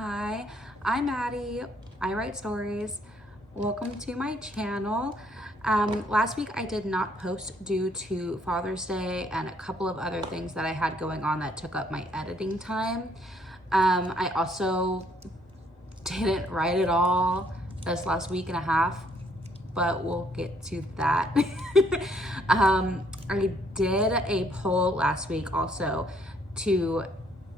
Hi, I'm Maddie. I write stories. Welcome to my channel. Last week I did not post due to Father's Day and a couple of other things that I had going on that took up my editing time. I also didn't write at all this last week and a half, but we'll get to that. I did a poll last week also to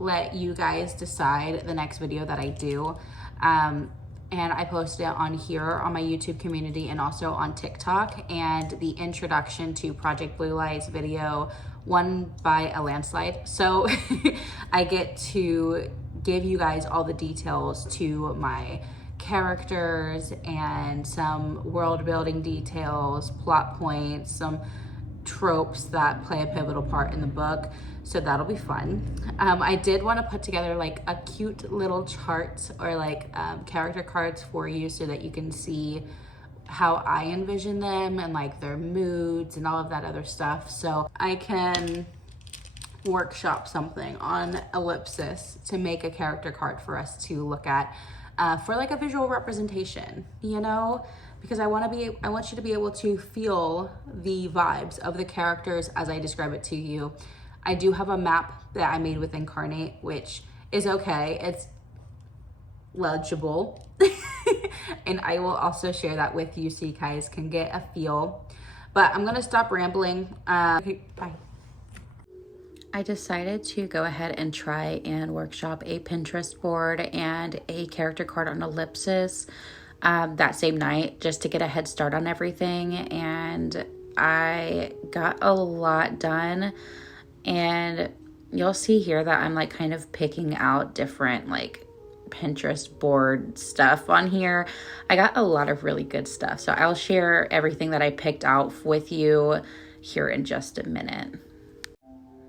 let you guys decide the next video that I do. And I posted it on here on my YouTube community and also on TikTok. And the introduction to Project Blue Lights video won by a landslide. So I get to give you guys all the details to my characters and some world building details, plot points, some tropes that play a pivotal part in the book. So that'll be fun. I did want to put together like a cute little chart or like character cards for you so that you can see how I envision them and like their moods and all of that other stuff. So I can workshop something on Ellipsis to make a character card for us to look at for like a visual representation, you know? Because I want you to be able to feel the vibes of the characters as I describe it to you. I do have a map that I made with Incarnate, which is okay. It's legible. And I will also share that with you so you guys can get a feel. But I'm gonna stop rambling. Okay, bye. I decided to go ahead and try and workshop a Pinterest board and a character card on Ellipsis that same night just to get a head start on everything. And I got a lot done. And you'll see here that I'm like kind of picking out different like Pinterest board stuff on here. I got a lot of really good stuff. So I'll share everything that I picked out with you here in just a minute.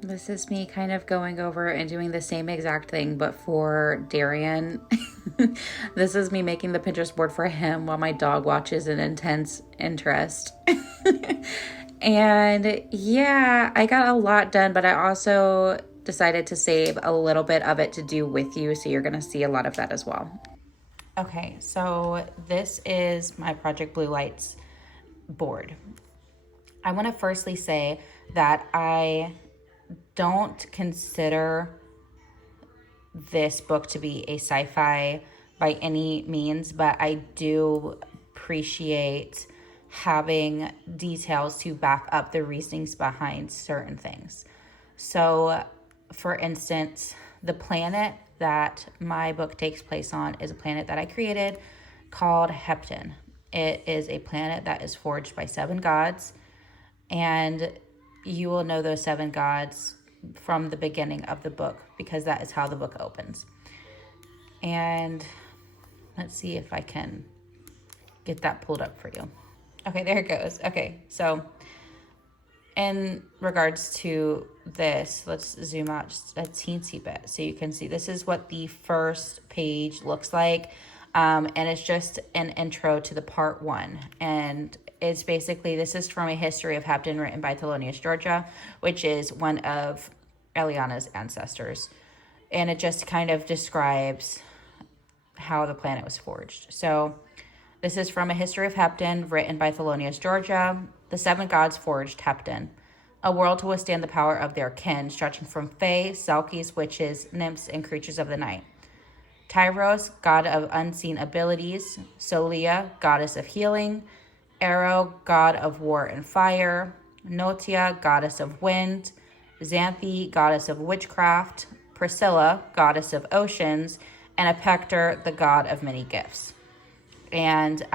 This is me kind of going over and doing the same exact thing, but for Darian. This is me making the Pinterest board for him while my dog watches in intense interest. And yeah, I got a lot done, but I also decided to save a little bit of it to do with you. So you're going to see a lot of that as well. Okay, so this is my Project Blue Lights board. I want to firstly say that I don't consider this book to be a sci-fi by any means, but I do appreciate having details to back up the reasonings behind certain things. So, for instance, the planet that my book takes place on is a planet that I created called Hepton. It is a planet that is forged by 7 gods, and you will know those 7 gods from the beginning of the book because that is how the book opens. And let's see if I can get that pulled up for you. Okay, there it goes. Okay, so in regards to this, let's zoom out just a teensy bit so you can see this is what the first page looks like. And it's just an intro to the part 1. And it's basically, this is from A History of Hepton written by Thelonious Georgia, which is one of Eliana's ancestors. And it just kind of describes how the planet was forged. So this is from A History of Hepton, written by Thelonious Georgia. The 7 gods forged Hepton, a world to withstand the power of their kin, stretching from fae, selkies, witches, nymphs, and creatures of the night. Tyros, god of unseen abilities. Solia, goddess of healing. Ero, god of war and fire. Notia, goddess of wind. Xanthi, goddess of witchcraft. Priscilla, goddess of oceans. And Apector, the god of many gifts. And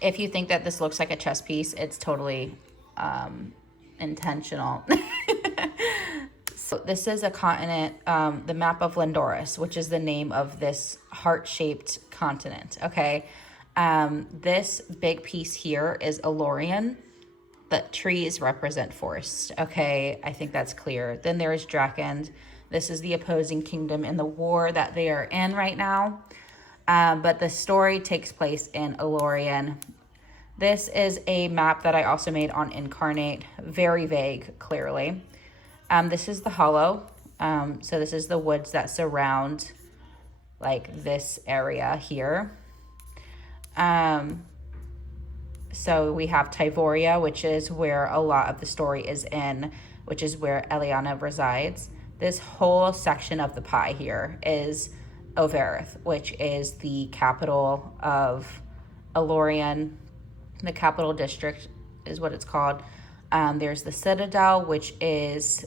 if you think that this looks like a chess piece, it's totally intentional. So this is a continent, the map of Lendoris, which is the name of this heart-shaped continent, okay? This big piece here is Elorian. The trees represent forest, okay? I think that's clear. Then there is Drakend. This is the opposing kingdom in the war that they are in right now. But the story takes place in Elorian. This is a map that I also made on Incarnate. Very vague, clearly. This is the Hollow. So this is the woods that surround like this area here. So we have Tyvoria, which is where a lot of the story is in, which is where Eliana resides. This whole section of the pie here is Overth, which is the capital of Elorian. The capital district is what it's called. There's the Citadel, which is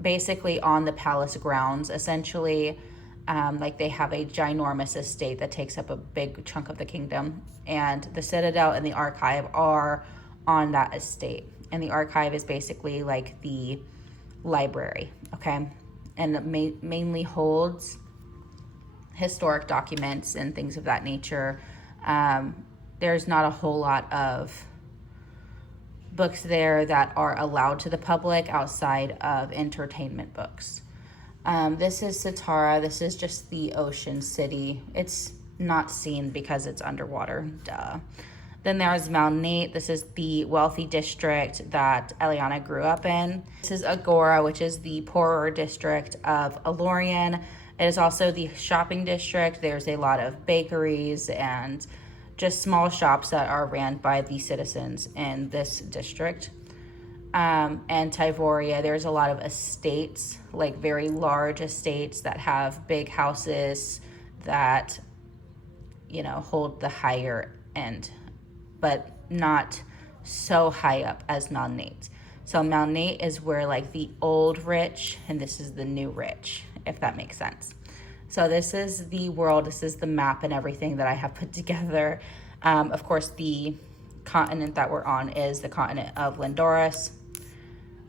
basically on the palace grounds, essentially. Like they have a ginormous estate that takes up a big chunk of the kingdom, and the Citadel and the Archive are on that estate. And the Archive is basically like the library, okay? And it mainly holds historic documents and things of that nature. There's not a whole lot of books there that are allowed to the public outside of entertainment books. This is Satara. This is just the ocean city. It's not seen because it's underwater, duh. Then there's Malnate. This is the wealthy district that Eliana grew up in. This is Agora, which is the poorer district of Elorian. It is also the shopping district. There's a lot of bakeries and just small shops that are ran by the citizens in this district. And Tyvoria, there's a lot of estates, like very large estates that have big houses that, you know, hold the higher end, but not so high up as Malnate. So Malnate is where like the old rich, and this is the new rich, if that makes sense. So this is the world, this is the map and everything that I have put together. Of course, the continent that we're on is the continent of Lindoris.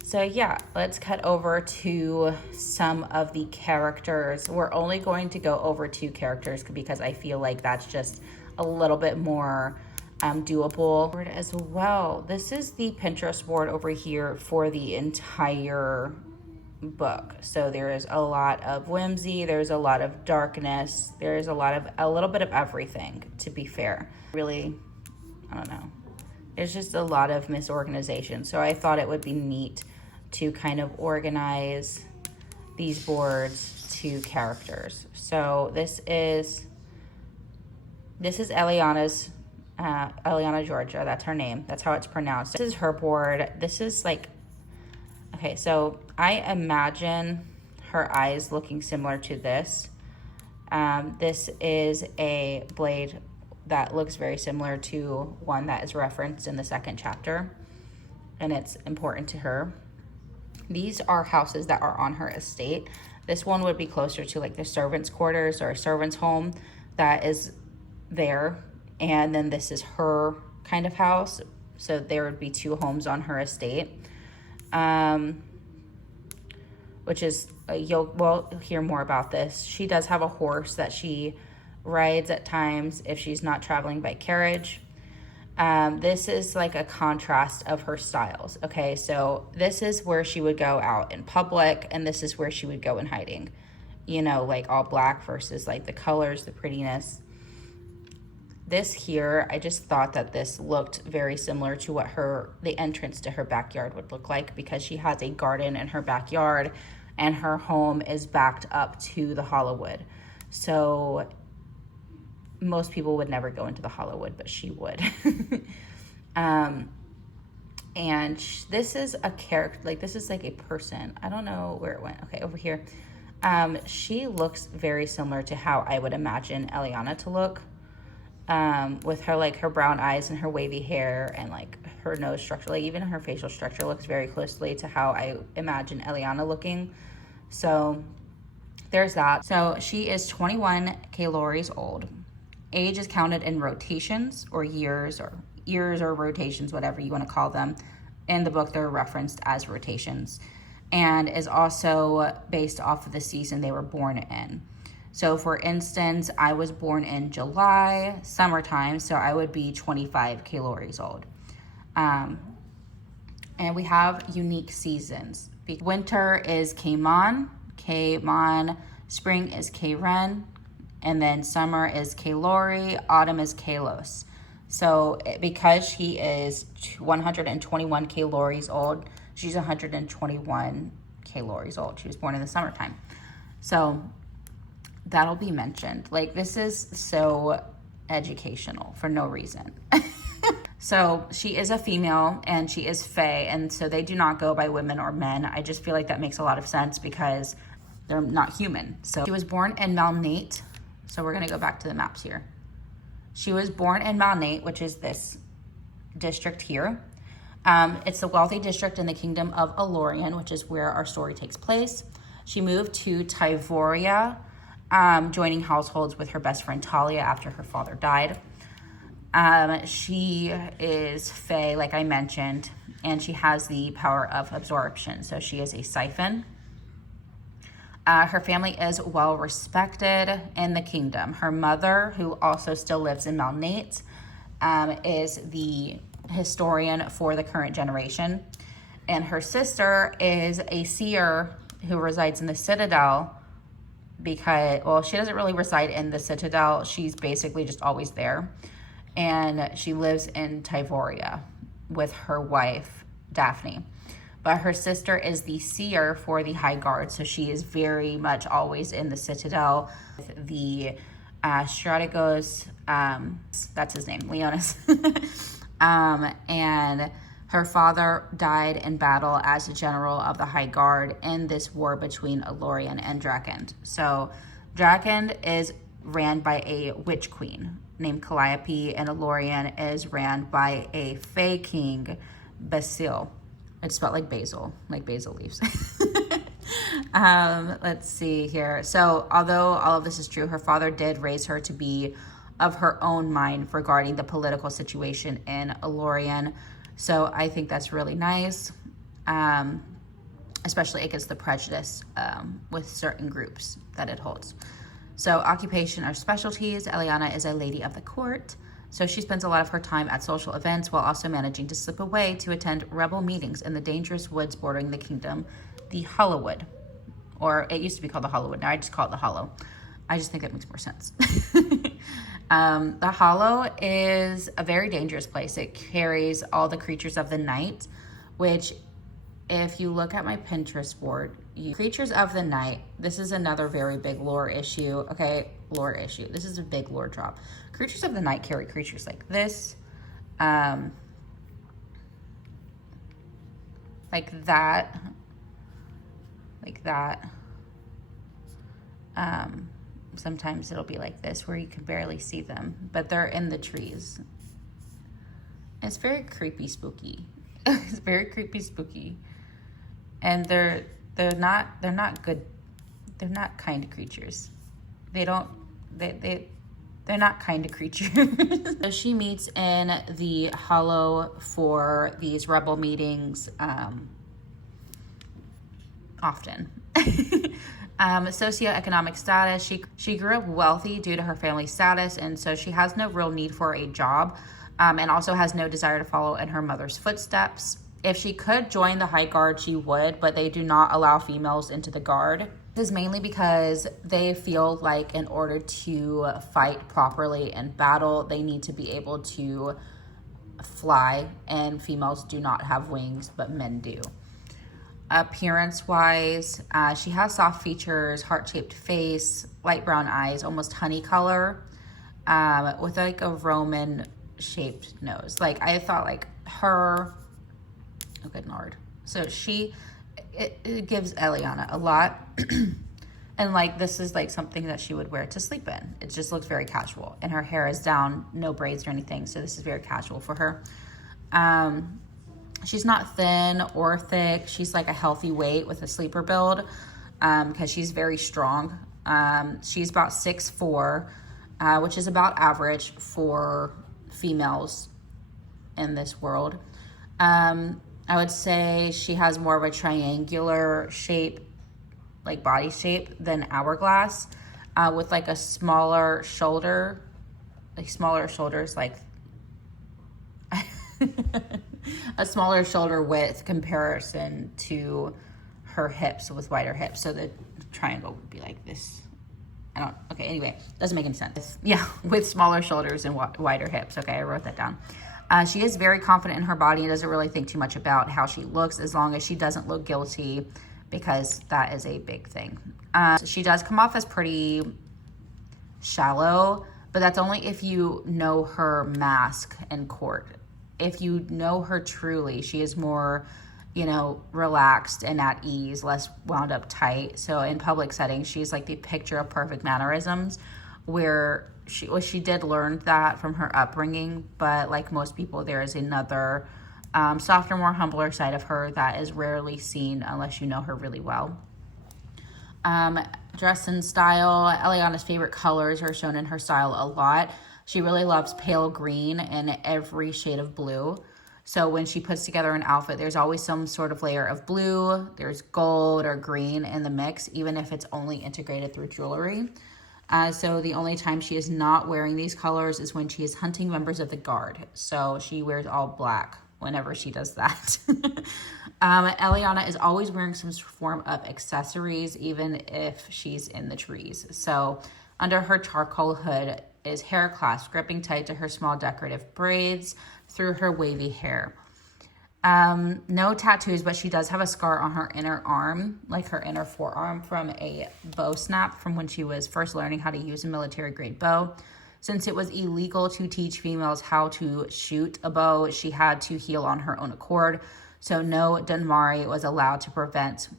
So yeah, let's cut over to some of the characters. We're only going to go over 2 characters because I feel like that's just a little bit more doable as well. This is the Pinterest board over here for the entire book. So there is a lot of whimsy, there's a lot of darkness, there's a little bit of everything, to be fair. Really, I don't know. There's just a lot of misorganization. So I thought it would be neat to kind of organize these boards to characters. So this is Eliana's, Eliana Georgia, that's her name. That's how it's pronounced. This is her board. This is like, okay, so I imagine her eyes looking similar to this. This is a blade that looks very similar to one that is referenced in the 2nd chapter, and it's important to her. These are houses that are on her estate. This one would be closer to like the servants' quarters or a servant's home that is there. And then this is her kind of house. So there would be 2 homes on her estate. Which is, we'll hear more about this. She does have a horse that she rides at times if she's not traveling by carriage. This is like a contrast of her styles. Okay, so this is where she would go out in public, and this is where she would go in hiding. You know, like all black versus like the colors, the prettiness. This here, I just thought that this looked very similar to what the entrance to her backyard would look like, because she has a garden in her backyard and her home is backed up to the Hollywood. So most people would never go into the Hollywood, but she would. And this is a character, like this is like a person. I don't know where it went. Okay, over here. She looks very similar to how I would imagine Eliana to look. With her, like her brown eyes and her wavy hair and like her nose structure, like even her facial structure looks very closely to how I imagine Eliana looking. So there's that. So she is 21 calories old. Age is counted in rotations or years or rotations, whatever you want to call them. In the book, they're referenced as rotations, and is also based off of the season they were born in. So for instance, I was born in July, summertime, so I would be 25 calories old. And we have unique seasons. Winter is K-Mon, spring is K-Ren, and then summer is Kalori, autumn is Kalos. So because she is 121 calories old, she's 121 calories old. She was born in the summertime. So that'll be mentioned. Like, this is so educational for no reason. So she is a female and she is fae, and so they do not go by women or men. I just feel like that makes a lot of sense because they're not human. So she was born in Malnate. So we're gonna go back to the maps here. She was born in Malnate, which is this district here. It's the wealthy district in the kingdom of Alorian, which is where our story takes place. She moved to Tyvoria, joining households with her best friend Talia after her father died. She is fae, like I mentioned, and she has the power of absorption. So she is a siphon. Her family is well respected in the kingdom. Her mother, who also still lives in Malnate, is the historian for the current generation. And her sister is a seer who resides in the Citadel because, well, she doesn't really reside in the Citadel. She's basically just always there. And she lives in Tyvoria with her wife, Daphne. But her sister is the seer for the High Guard, so she is very much always in the Citadel. The Strategos, that's his name, Leonis. And her father died in battle as a general of the High Guard in this war between Alorian and Drakend. So Drakend is ran by a witch queen named Calliope, and Alorian is ran by a fae king, Basil. It's spelled like basil leaves. Let's see here. So although all of this is true, her father did raise her to be of her own mind regarding the political situation in Alorian. So I think that's really nice, especially against the prejudice with certain groups that it holds. So occupation or specialties, Eliana is a lady of the court. So she spends a lot of her time at social events while also managing to slip away to attend rebel meetings in the dangerous woods bordering the kingdom, the Hollowwood. Or it used to be called the Hollowwood. Now I just call it the Hollow. I just think that makes more sense. The Hollow is a very dangerous place. It carries all the creatures of the night, which if you look at my Pinterest board, creatures of the night, this is another very big lore issue. Okay, lore issue. This is a big lore drop. Creatures of the night carry creatures like this, like that. Sometimes it'll be like this where you can barely see them, but they're in the trees. It's very creepy, spooky. It's very creepy, spooky. And they're not good. They're not kind creatures. They're not kind of creatures. So she meets in the Hollow for these rebel meetings often. Socioeconomic status. She grew up wealthy due to her family status, and so she has no real need for a job, and also has no desire to follow in her mother's footsteps. If she could join the High Guard, she would, but they do not allow females into the Guard. This is mainly because they feel like in order to fight properly in battle, they need to be able to fly, and females do not have wings, but men do. Appearance-wise, she has soft features, heart-shaped face, light brown eyes, almost honey color, with like a Roman-shaped nose. Like, I thought like her... Oh, good Lord. So it gives Eliana a lot. And like, this is like something that she would wear to sleep in. It just looks very casual. And her hair is down, no braids or anything. So this is very casual for her. She's not thin or thick. She's like a healthy weight with a sleeper build, because she's very strong. She's about 6'4", which is about average for females in this world. I would say she has more of a triangular shape, like body shape, than Hourglass, with like a smaller shoulder, like smaller shoulders, like a smaller shoulder width comparison to her hips, with wider hips. So the triangle would be like this. Okay, anyway, doesn't make any sense. Yeah, with smaller shoulders and wider hips. Okay, I wrote that down. She is very confident in her body and doesn't really think too much about how she looks, as long as she doesn't look guilty, because that is a big thing. She does come off as pretty shallow, but that's only if you know her mask in court. If you know her truly, she is more, you know, relaxed and at ease, less wound up tight. So in public settings, she's like the picture of perfect mannerisms, where she did learn that from her upbringing, but like most people, there is another softer, more humbler side of her that is rarely seen unless you know her really well. Dress and style. Eliana's favorite colors are shown in her style a lot. She really loves pale green and every shade of blue. So when she puts together an outfit, there's always some sort of layer of blue, there's gold or green in the mix, even if it's only integrated through jewelry. So the only time she is not wearing these colors is when she is hunting members of the guard. So she wears all black whenever she does that. Eliana is always wearing some form of accessories, even if she's in the trees. So under her charcoal hood is hair clasp, gripping tight to her small decorative braids through her wavy hair. No tattoos, but she does have a scar on her inner arm, like her inner forearm, from a bow snap from when she was first learning how to use a military grade bow. Since it was illegal to teach females how to shoot a bow, she had to heal on her own accord. So no Dunmari was allowed to prevent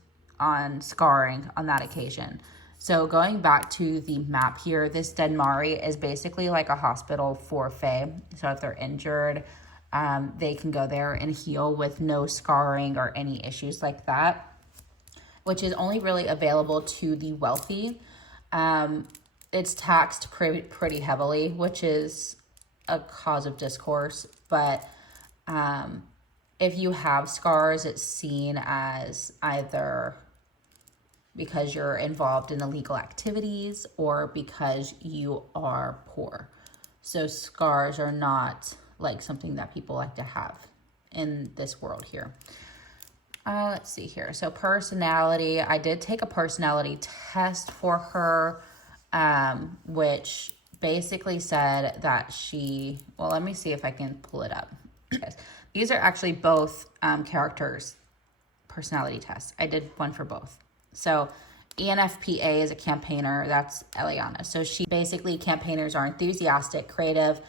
on scarring on that occasion. So going back to the map here, this Dunmari is basically like a hospital for Fae. So if they're injured, they can go there and heal with no scarring or any issues like that, which is only really available to the wealthy. It's taxed pretty heavily, which is a cause of discourse. But if you have scars, it's seen as either because you're involved in illegal activities or because you are poor. So scars are not like something that people like to have in this world here. Let's see here. So personality, I did take a personality test for her, which basically said that she, well, let me see if I can pull it up. These are actually both characters' personality tests. I did one for both. So ENFPA is a campaigner. That's Eliana. So she basically, campaigners are enthusiastic, creative,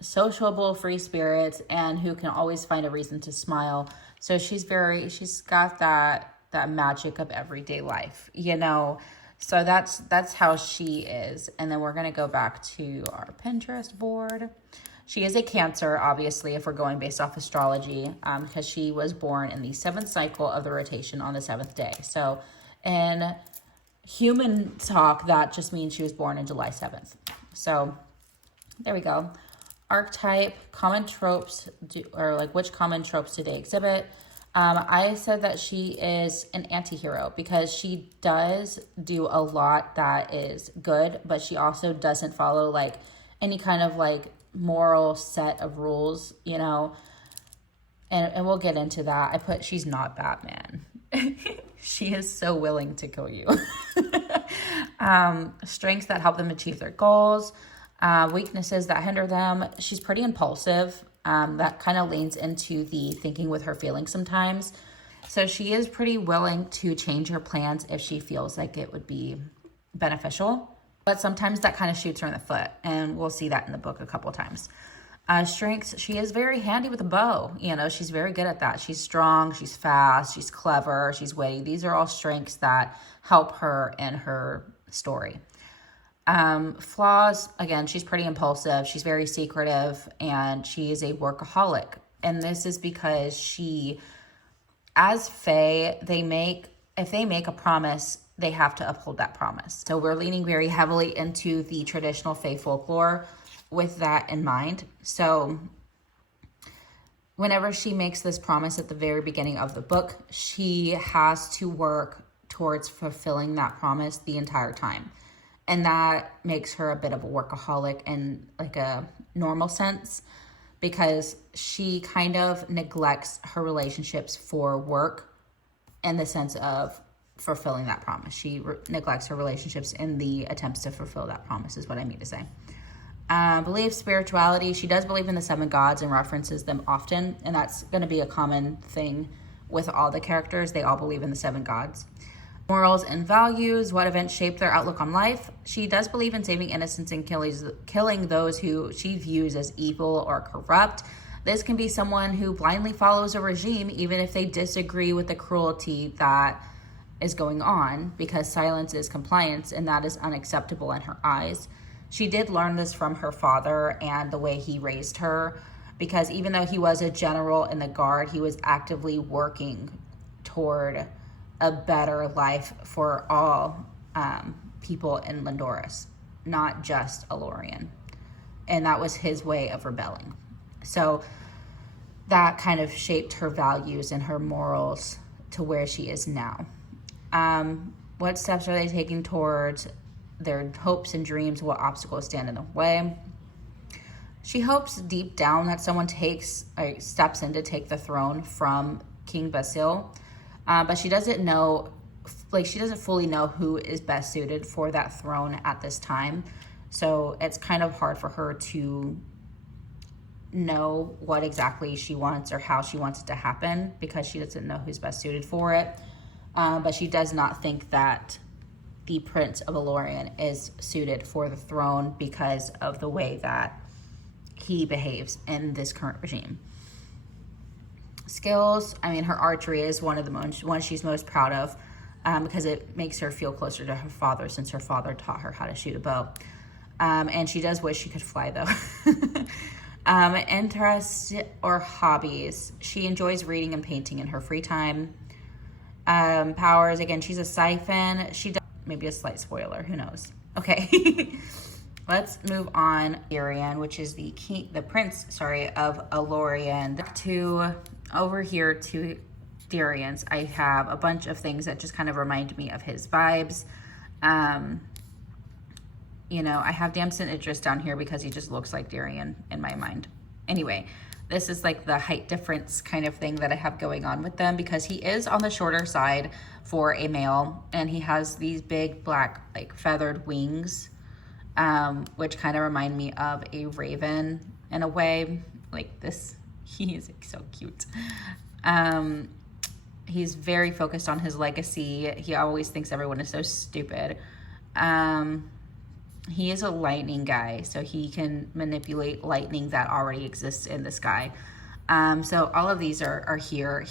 sociable, free spirits, and who can always find a reason to smile. So she's got that magic of everyday life, you know. So that's how she is. And then we're gonna go back to our Pinterest board. She is a Cancer, obviously, if we're going based off astrology, because she was born in the 7th cycle of the rotation on the 7th day. So in human talk, that just means she was born on July 7th. So there we go. Archetype, common tropes, or like which common tropes do they exhibit? I said that she is an anti-hero because she does do a lot that is good, but she also doesn't follow like any kind of like moral set of rules, you know, and we'll get into that. I put, she's not Batman. She is so willing to kill you. Strengths that help them achieve their goals, weaknesses that hinder them. She's pretty impulsive. That kind of leans into the thinking with her feelings sometimes. So she is pretty willing to change her plans if she feels like it would be beneficial. But sometimes that kind of shoots her in the foot, and we'll see that in the book a couple times. Strengths, she is very handy with a bow. You know, she's very good at that. She's strong, she's fast, she's clever, she's witty. These are all strengths that help her in her story. Flaws, again, she's pretty impulsive. She's very secretive, and she is a workaholic. And this is because she, as Fae, if they make a promise, they have to uphold that promise. So we're leaning very heavily into the traditional Fae folklore with that in mind. So whenever she makes this promise at the very beginning of the book, she has to work towards fulfilling that promise the entire time. And that makes her a bit of a workaholic in like a normal sense, because she kind of neglects her relationships for work in the sense of fulfilling that promise. She neglects her relationships in the attempts to fulfill that promise is what I mean to say. Belief, spirituality. She does believe in the 7 gods and references them often. And that's going to be a common thing with all the characters. They all believe in the 7 gods. Morals and values, what events shaped their outlook on life. She does believe in saving innocents and killing those who she views as evil or corrupt. This can be someone who blindly follows a regime even if they disagree with the cruelty that is going on, because silence is compliance, and that is unacceptable in her eyes. She did learn this from her father and the way he raised her, because even though he was a general in the guard, he was actively working toward a better life for all people in Landoris, not just Alorian. And that was his way of rebelling. So that kind of shaped her values and her morals to where she is now. What steps are they taking towards their hopes and dreams? What obstacles stand in the way? She hopes deep down that someone steps in to take the throne from King Basil, but she doesn't know, she doesn't fully know who is best suited for that throne at this time. So it's kind of hard for her to know what exactly she wants or how she wants it to happen, because she doesn't know who's best suited for it. But she does not think that the Prince of Alorian is suited for the throne because of the way that he behaves in this current regime. Skills, I mean, her archery is one she's most proud of, because it makes her feel closer to her father, since her father taught her how to shoot a bow. And she does wish she could fly, though. Interests or hobbies. She enjoys reading and painting in her free time. Powers, again, she's a siphon. She does, maybe a slight spoiler, who knows. Okay. Let's move on. Darian, which is the prince of Alorian. To over here to Darian's, I have a bunch of things that just kind of remind me of his vibes. You know, I have Damson Idris down here because he just looks like Darian in my mind. Anyway, this is like the height difference kind of thing that I have going on with them, because he is on the shorter side for a male, and he has these big black like feathered wings, which kind of remind me of a raven in a way. Like this, he is so cute. He's very focused on his legacy. He always thinks everyone is so stupid. He is a lightning guy, so he can manipulate lightning that already exists in the sky. So all of these are here.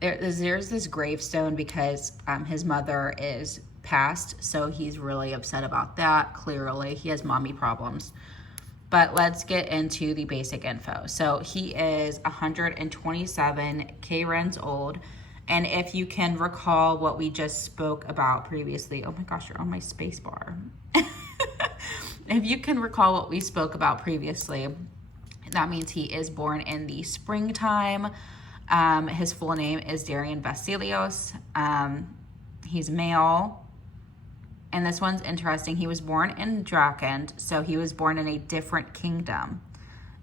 There's this gravestone because his mother is passed, so he's really upset about that. Clearly, he has mommy problems. But let's get into the basic info. So he is 127 K-Rens old. And if you can recall what we just spoke about previously, oh my gosh, you're on my space bar. If you can recall what we spoke about previously, that means he is born in the springtime. His full name is Darian Vasilios. He's male. And this one's interesting. He was born in Drakend, so he was born in a different kingdom,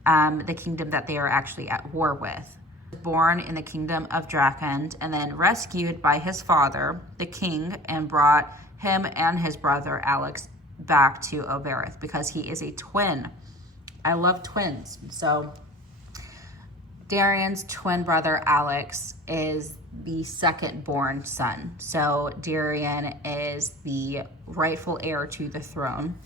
the kingdom that they are actually at war with. Born in the kingdom of Drakend, and then rescued by his father, the king, and brought him and his brother Alex back to Overith because he is a twin. I love twins. So Darian's twin brother Alex is the second born son. So Darian is the rightful heir to the throne.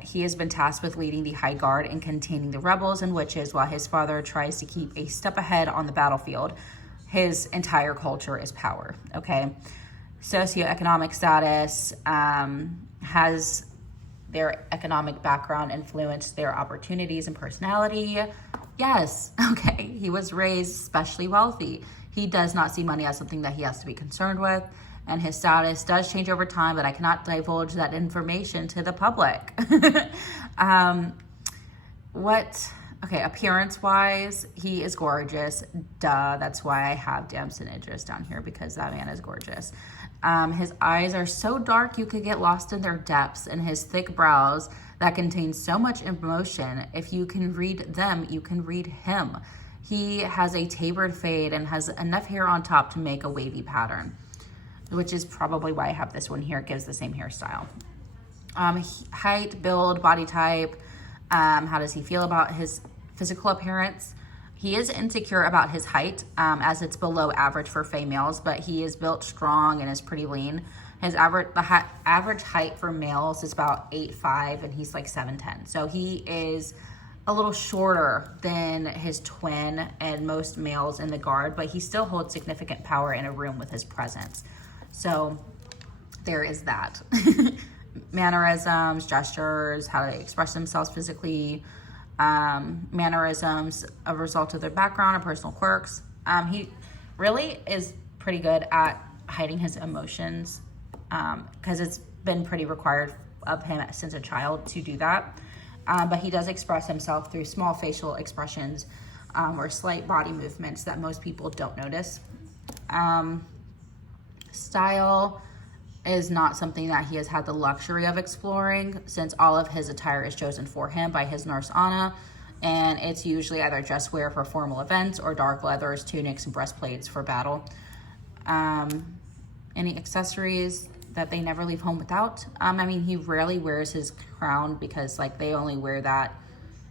He has been tasked with leading the High Guard and containing the rebels and witches, while his father tries to keep a step ahead on the battlefield. His entire culture is power, okay? Socioeconomic status, has their economic background influenced their opportunities and personality? Yes, okay. He was raised especially wealthy. He does not see money as something that he has to be concerned with. And his status does change over time, but I cannot divulge that information to the public. Appearance-wise, he is gorgeous. Duh, that's why I have Damson Idris down here, because that man is gorgeous. His eyes are so dark you could get lost in their depths, and his thick brows that contain so much emotion. If you can read them, you can read him. He has a tapered fade and has enough hair on top to make a wavy pattern, which is probably why I have this one here. It gives the same hairstyle. Height, build, body type. How does he feel about his physical appearance? He is insecure about his height, as it's below average for females, but he is built strong and is pretty lean. His average height for males is about 8'5", and he's like 7'10". So he is a little shorter than his twin and most males in the guard, but he still holds significant power in a room with his presence. So there is that. Mannerisms, gestures, how they express themselves physically, mannerisms, a result of their background or personal quirks. He really is pretty good at hiding his emotions, because it's been pretty required of him since a child to do that. But he does express himself through small facial expressions, or slight body movements that most people don't notice. Style is not something that he has had the luxury of exploring, since all of his attire is chosen for him by his nurse Anna, and it's usually either dress wear for formal events or dark leathers, tunics, and breastplates for battle. Any accessories that they never leave home without. I mean, he rarely wears his crown, because like they only wear that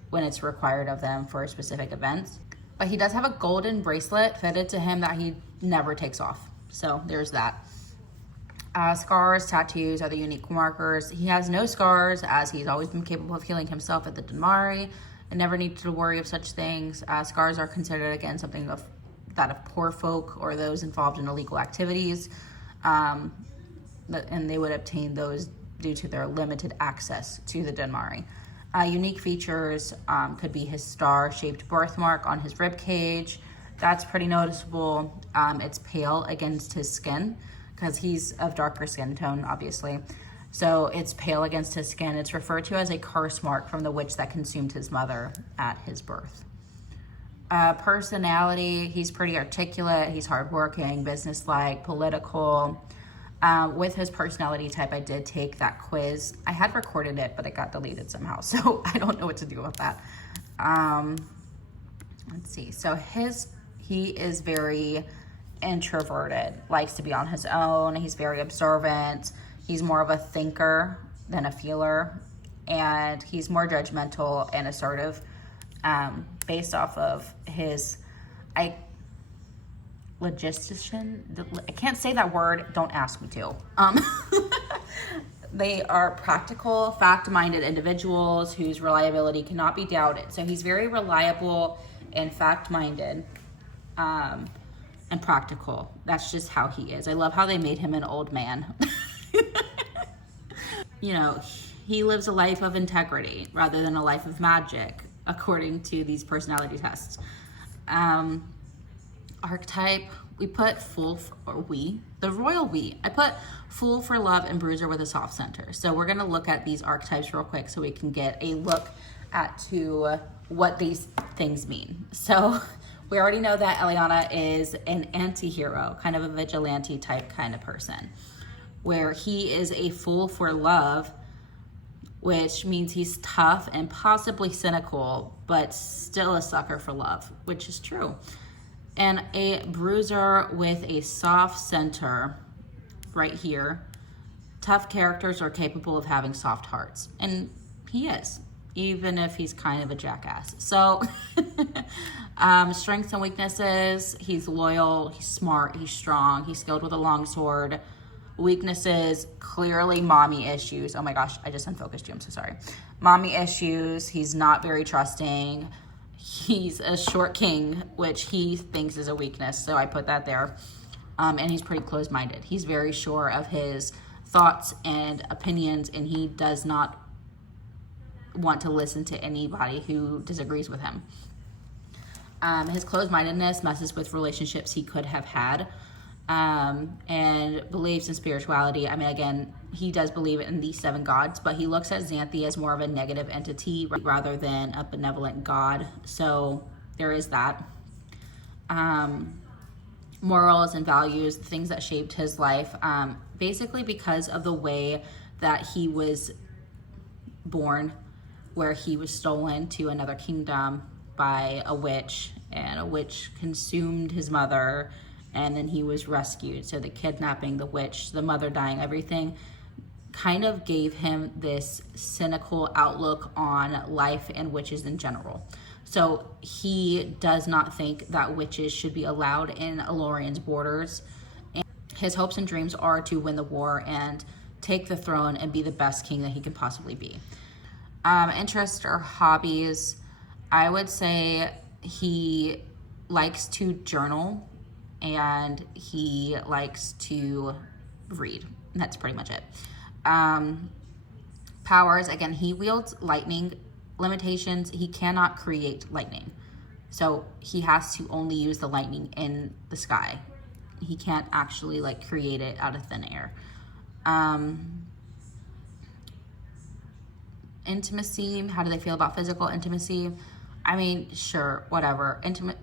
when it's required of them for specific events. But he does have a golden bracelet fitted to him that he never takes off. So there's that. Scars, tattoos are the unique markers. He has no scars, as he's always been capable of healing himself at the Dunmari and never needed to worry of such things. Scars are considered, again, something of poor folk or those involved in illegal activities. And they would obtain those due to their limited access to the Dunmari. Unique features could be his star-shaped birthmark on his rib cage. That's pretty noticeable. It's pale against his skin, because he's of darker skin tone, obviously. So it's pale against his skin. It's referred to as a curse mark from the witch that consumed his mother at his birth. Personality, he's pretty articulate. He's hardworking, businesslike, political. With his personality type, I did take that quiz. I had recorded it, but it got deleted somehow, so I don't know what to do with that. Let's see. So he is very introverted, likes to be on his own. He's very observant. He's more of a thinker than a feeler, and he's more judgmental and assertive, based off of his logistician. I can't say that word. Don't ask me to. They are practical, fact-minded individuals whose reliability cannot be doubted. So he's very reliable and fact-minded, and practical. That's just how he is. I love how they made him an old man. You know, he lives a life of integrity rather than a life of magic, according to these personality tests. Archetype, we put the royal we. I put Fool for love and Bruiser with a soft center. So we're gonna look at these archetypes real quick so we can get a look to what these things mean. So we already know that Eliana is an anti-hero, kind of a vigilante type kind of person, where he is a fool for love, which means he's tough and possibly cynical, but still a sucker for love, which is true. And a bruiser with a soft center right here. Tough characters are capable of having soft hearts, and he is, even if he's kind of a jackass. So strengths and weaknesses, he's loyal, he's smart, he's strong, he's skilled with a long sword. Weaknesses, clearly mommy issues. Oh my gosh, I just unfocused you, I'm so sorry. Mommy issues, he's not very trusting. He's a short king, which he thinks is a weakness, so I put that there. And he's pretty closed-minded. He's very sure of his thoughts and opinions, and he does not want to listen to anybody who disagrees with him. His closed-mindedness messes with relationships he could have had, and believes in spirituality. I mean, again, he does believe in the 7 gods, but he looks at Xanthi as more of a negative entity rather than a benevolent god. So there is that. Morals and values, the things that shaped his life, basically because of the way that he was born, where he was stolen to another kingdom by a witch, and a witch consumed his mother, and then he was rescued. So the kidnapping, the witch, the mother dying, everything kind of gave him this cynical outlook on life and witches in general. So he does not think that witches should be allowed in Elorian's borders. And his hopes and dreams are to win the war and take the throne and be the best king that he can possibly be. Interests or hobbies, I would say he likes to journal and he likes to read. That's pretty much it. Powers, again, he wields lightning. Limitations, he cannot create lightning. So he has to only use the lightning in the sky. He can't actually like create it out of thin air. Intimacy, how do they feel about physical intimacy? I mean, sure, whatever.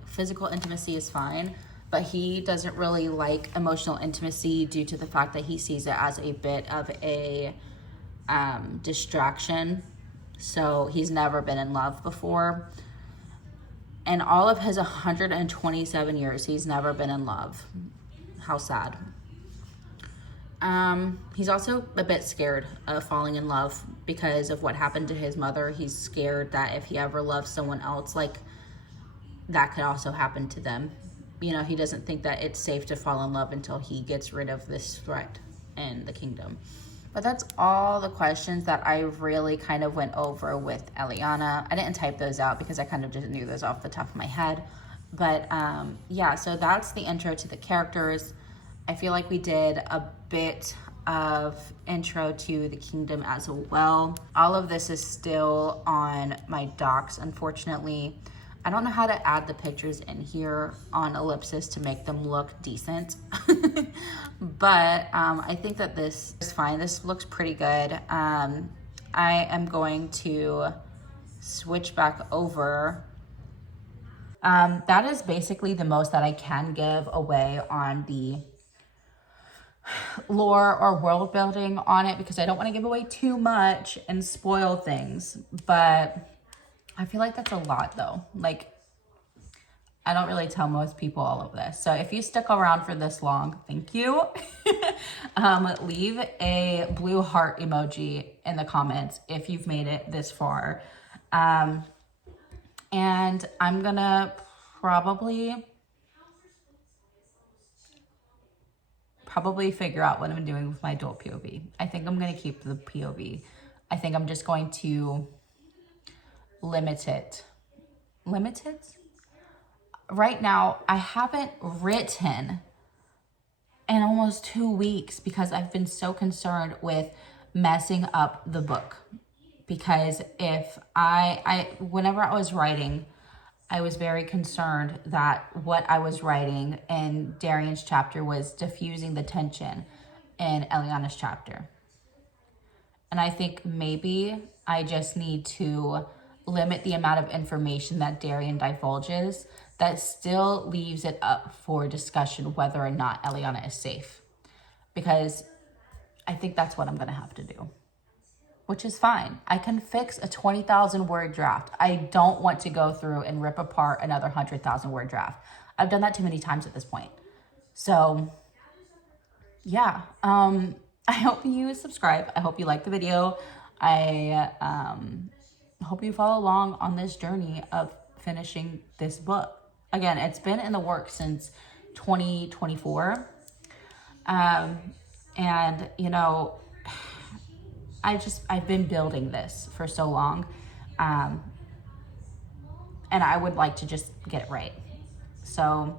Physical intimacy is fine, but he doesn't really like emotional intimacy due to the fact that he sees it as a bit of a distraction. So he's never been in love before. In all of his 127 years, he's never been in love. How sad. He's also a bit scared of falling in love because of what happened to his mother. He's scared that if he ever loves someone else, like, that could also happen to them. You know, he doesn't think that it's safe to fall in love until he gets rid of this threat in the kingdom. But that's all the questions that I really kind of went over with Eliana. I didn't type those out because I kind of just knew those off the top of my head. But yeah, so that's the intro to the characters. I feel like we did a bit of intro to the kingdom as well. All of this is still on my docs, unfortunately. I don't know how to add the pictures in here on ellipsis to make them look decent. But I think that this is fine. This looks pretty good. I am going to switch back over. That is basically the most that I can give away on the lore or world building on it, because I don't want to give away too much and spoil things. But I feel like that's a lot though. Like, I don't really tell most people all of this. So if you stuck around for this long, thank you. Leave a blue heart emoji in the comments if you've made it this far. And I'm gonna probably figure out what I'm doing with my dual POV. I think I'm gonna keep the POV. I think I'm just going to limit it. Limit it? Right now, I haven't written in almost 2 weeks because I've been so concerned with messing up the book. Because if whenever I was writing, I was very concerned that what I was writing in Darian's chapter was diffusing the tension in Eliana's chapter. And I think maybe I just need to limit the amount of information that Darian divulges that still leaves it up for discussion whether or not Eliana is safe. Because I think that's what I'm gonna have to do, which is fine. I can fix a 20,000 word draft. I don't want to go through and rip apart another 100,000 word draft. I've done that too many times at this point. So yeah, I hope you subscribe. I hope you like the video. I hope you follow along on this journey of finishing this book. Again, it's been in the works since 2024. And you know, I've been building this for so long. And I would like to just get it right. So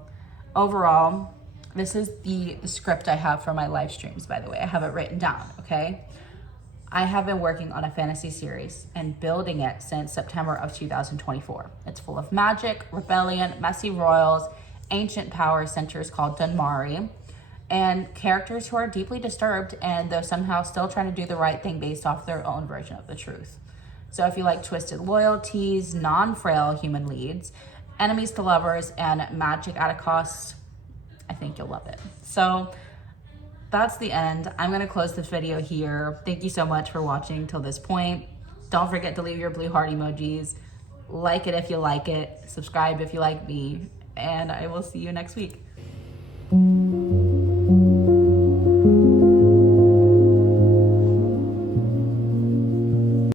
overall, this is the script I have for my live streams, by the way. I have it written down, okay? I have been working on a fantasy series and building it since September of 2024. It's full of magic, rebellion, messy royals, ancient power centers called Dunmari, and characters who are deeply disturbed and they're somehow still trying to do the right thing based off their own version of the truth. So if you like twisted loyalties, non-frail human leads, enemies to lovers, and magic at a cost, I think you'll love it. So that's the end. I'm gonna close this video here. Thank you so much for watching till this point. Don't forget to leave your blue heart emojis. Like it if you like it. Subscribe if you like me. And I will see you next week.